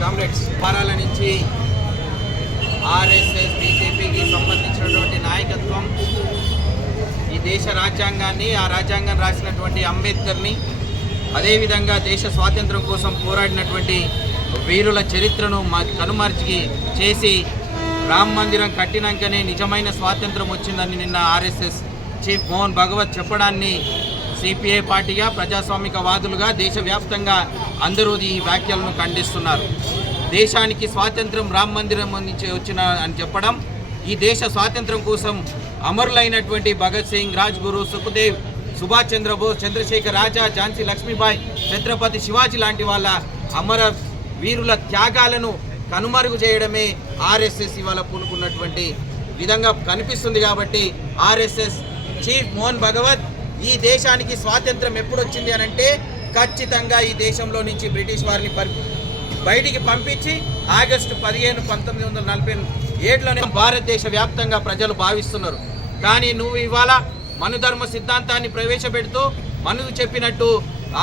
Comrades వారాల నుంచి RSS బీజేపీకి సంబంధించినటువంటి నాయకత్వం ఈ దేశ రాజ్యాంగాన్ని, ఆ రాజ్యాంగం రాసినటువంటి అంబేద్కర్ని, అదేవిధంగా దేశ స్వాతంత్రం కోసం పోరాడినటువంటి వీరుల చరిత్రను కనుమర్చి చేసి రామ్ మందిరం కట్టినాకనే నిజమైన స్వాతంత్రం వచ్చిందని నిన్న RSS chief Mohan Bhagwat చెప్పడాన్ని CPI పార్టీగా, ప్రజాస్వామికవాదులుగా దేశవ్యాప్తంగా అందరూ ఈ వ్యాఖ్యలను ఖండిస్తున్నారు. దేశానికి స్వాతంత్రం రామ్ మందిరం నుంచి వచ్చిన అని చెప్పడం, ఈ దేశ స్వాతంత్రం కోసం అమరులైనటువంటి భగత్ సింగ్, రాజ్గురు, సుఖదేవ్, సుభాష్ చంద్రబోస్, చంద్రశేఖర్ రాజా, ఝాన్సీ లక్ష్మీబాయి, ఛత్రపతి శివాజీ లాంటి వాళ్ళ అమర వీరుల త్యాగాలను కనుమరుగు చేయడమే ఆర్ఎస్ఎస్ ఇవాళ పూనుకున్నటువంటి విధంగా కనిపిస్తుంది. కాబట్టి ఆర్ఎస్ఎస్ చీఫ్ మోహన్ భగవత్ ఈ దేశానికి స్వాతంత్రం ఎప్పుడు వచ్చింది అని అంటే ఖచ్చితంగా ఈ దేశంలో నుంచి బ్రిటిష్ వారిని బయటికి పంపించి ఆగస్టు 15, 1947లోనే భారతదేశ వ్యాప్తంగా ప్రజలు భావిస్తున్నారు. కానీ నువ్వు ఇవాళ మనుధర్మ సిద్ధాంతాన్ని ప్రవేశపెడుతూ మనువు చెప్పినట్టు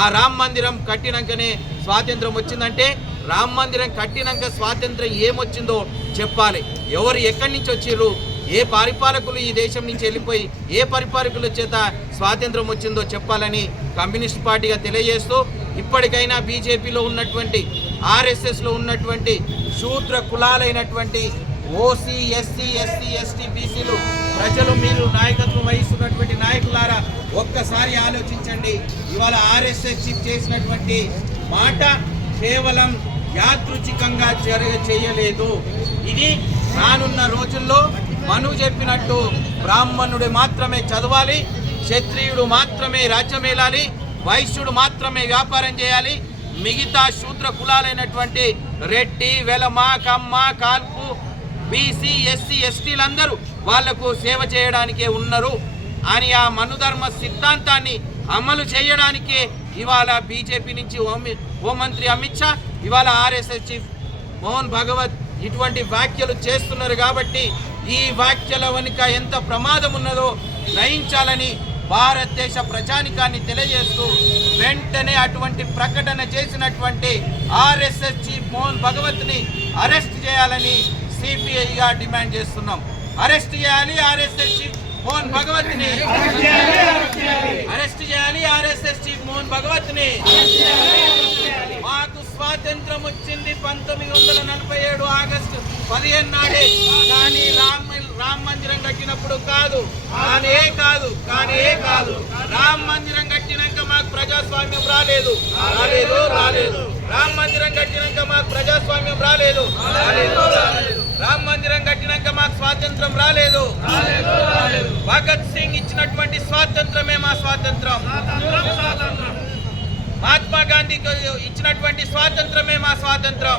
ఆ రామ్ మందిరం కట్టినాకనే స్వాతంత్రం వచ్చిందంటే, రామ్ మందిరం కట్టినాక స్వాతంత్రం ఏమొచ్చిందో చెప్పాలి. ఎవరు ఎక్కడి నుంచి వచ్చిర్రు, ఏ పరిపాలకులు ఈ దేశం నుంచి వెళ్ళిపోయి ఏ పరిపాలకుల చేత స్వాతంత్రం వచ్చిందో చెప్పాలని కమ్యూనిస్ట్ పార్టీగా తెలియజేస్తూ, ఇప్పటికైనా బీజేపీలో ఉన్నటువంటి, ఆర్ఎస్ఎస్లో ఉన్నటువంటి శూద్ర కులాలైనటువంటి ఓసీ, ఎస్సీ, ఎస్టీ, ఎస్టీ, బీసీలు ప్రజలు, మీరు నాయకత్వం వహిస్తున్నటువంటి నాయకులారా ఒక్కసారి ఆలోచించండి. ఇవాళ ఆర్ఎస్ఎస్ చీఫ్ చేసినటువంటి మాట కేవలం యాదృచ్ఛికంగా చేయలేదు. ఇది రానున్న రోజుల్లో మను చెప్పినట్టు బ్రాహ్మణుడు మాత్రమే చదవాలి, క్షత్రియుడు మాత్రమే రాజ్యమేలాలి, వైశ్యుడు మాత్రమే వ్యాపారం చేయాలి, మిగతా శూద్ర కులాలైనటువంటి రెడ్డి, వెలమ, కమ్మ, కాల్పు, బీసీ, ఎస్సీ, ఎస్టీలందరూ వాళ్లకు సేవ చేయడానికే ఉన్నారు అని ఆ మనుధర్మ సిద్ధాంతాన్ని అమలు చేయడానికే ఇవాళ బీజేపీ నుంచి హోంమంత్రి అమిత్ షా, ఇవాళ ఆర్ఎస్ఎస్ చీఫ్ మోహన్ భగవత్ ఇటువంటి వ్యాఖ్యలు చేస్తున్నారు. కాబట్టి ఈ వ్యాఖ్యల వెనుక ఎంత ప్రమాదం ఉన్నదో గ్రహించాలని భారతదేశ ప్రజానికాన్ని తెలియజేస్తూ వెంటనే అటువంటి ప్రకటన చేసినటువంటి ఆర్ఎస్ఎస్ చీఫ్ మోహన్ భగవత్ని అరెస్ట్ చేయాలని సిపిఐగా డిమాండ్ చేస్తున్నాం. అరెస్ట్ చేయాలి ఆర్ఎస్ఎస్ చీఫ్ మోహన్ భగవత్ని, అరెస్ట్ చేయాలి ఆర్ఎస్ఎస్ చీఫ్ మోహన్ భగవత్ని. మాకు స్వాతంత్రం వచ్చింది 1947 ఆగస్టు 15 నాడే, కానీ రామ్ మందిరం కట్టినప్పుడు కాదు. రామ్ మందిరం కట్టినాక మాకు ప్రజాస్వామ్యం రాలేదు. రామ్ మందిరం కట్టినాక మాకు ప్రజాస్వామ్యం రాలేదు. రామ్ మందిరం కట్టినాక మాకు స్వాతంత్రం రాలేదు. భగత్ సింగ్ ఇచ్చినటువంటి స్వాతంత్రమే మా స్వాతంత్రం. మహాత్మా గాంధీ ఇచ్చినటువంటి స్వాతంత్రమే మా స్వాతంత్రం.